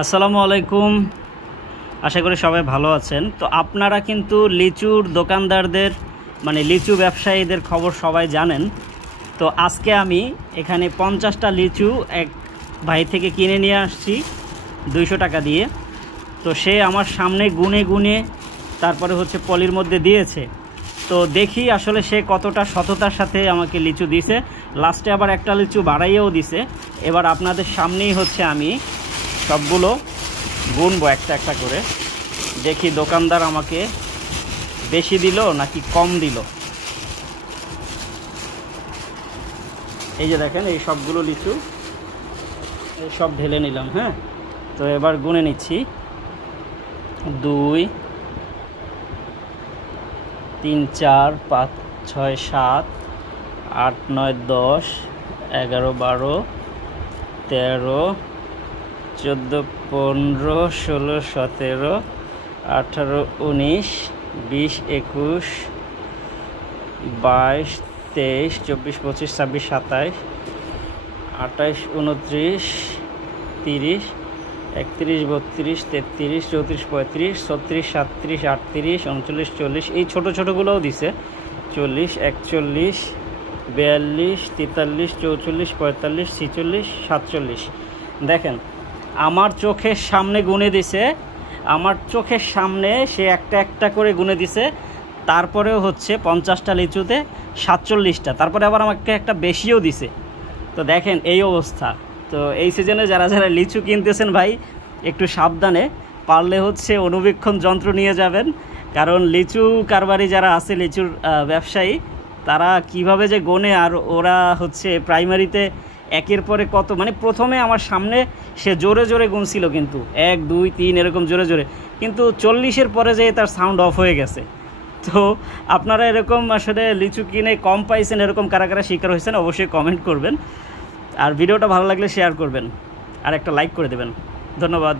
আসসালামু আলাইকুম। আশা করি সবাই ভালো আছেন। তো আপনারা কিন্তু লিচুর দোকানদারদের মানে লিচু ব্যবসায়ীদের খবর সবাই জানেন। তো আজকে আমি এখানে 50টা লিচু এক ভাই থেকে কিনে নিয়ে আসছি 200 টাকা দিয়ে। তো সে আমার সামনে গুনে গুনে তারপরে পলির মধ্যে দিয়েছে। তো দেখি আসলে সে কতটা সততার সাথে আমাকে লিচু দিয়েছে। লাস্টে আবার একটা লিচু বাড়াইয়েও দিছে। এবার আপনাদের সামনেই আমি সবগুলো গুনবো একটা একটা করে, দেখি দোকানদার আমাকে বেশি দিল নাকি কম দিল। এই যে দেখেন, এই সবগুলো লিচু এই সব ঢেলে নিলাম। হ্যাঁ, তো এবার গুনে নিচ্ছি। 2 3 4 5 6 7 8 9 10 11 12 13 14 15 16 17 18 19 20 21 22 23 24 25 26 27 28 29 30 31 32 33 34 35 36 37 38 39 40। এই ছোটো ছোটোগুলোও দিছে 40 41 42 43 44 45 46 47। দেখেন, আমার চোখের সামনে গুনে দিছে, আমার চোখের সামনে সে একটা একটা করে গুনে দিছে। তারপরেও 50টা লিচুতে 47টা, তারপরে আবার আমাকে একটা বেশিও দিছে। তো দেখেন এই অবস্থা। তো এই সিজনে যারা যারা লিচু কিনতেছেন ভাই, একটু সাবধানে, পারলে অনুবীক্ষণ যন্ত্র নিয়ে যাবেন। কারণ লিচু কারবারি যারা আছে, লিচুর ব্যবসায়ী, তারা কিভাবে যে গোনে, আর ওরা প্রাইমারিতে একের পরে কত, মানে প্রথমে আমার সামনে সে জোরে জোরে গুনছিল, কিন্তু 1 2 3 এরকম জোরে জোরে, কিন্তু 40-এর পরে যে তার সাউন্ড অফ হয়ে গেছে। তো আপনারা এরকম আসলে লিচু কিনে কম পাইছেন, এরকম কারা কারা শিকার হয়েছেন অবশ্যই কমেন্ট করবেন। আর ভিডিওটা ভালো লাগলে শেয়ার করবেন আর একটা লাইক করে দেবেন। ধন্যবাদ।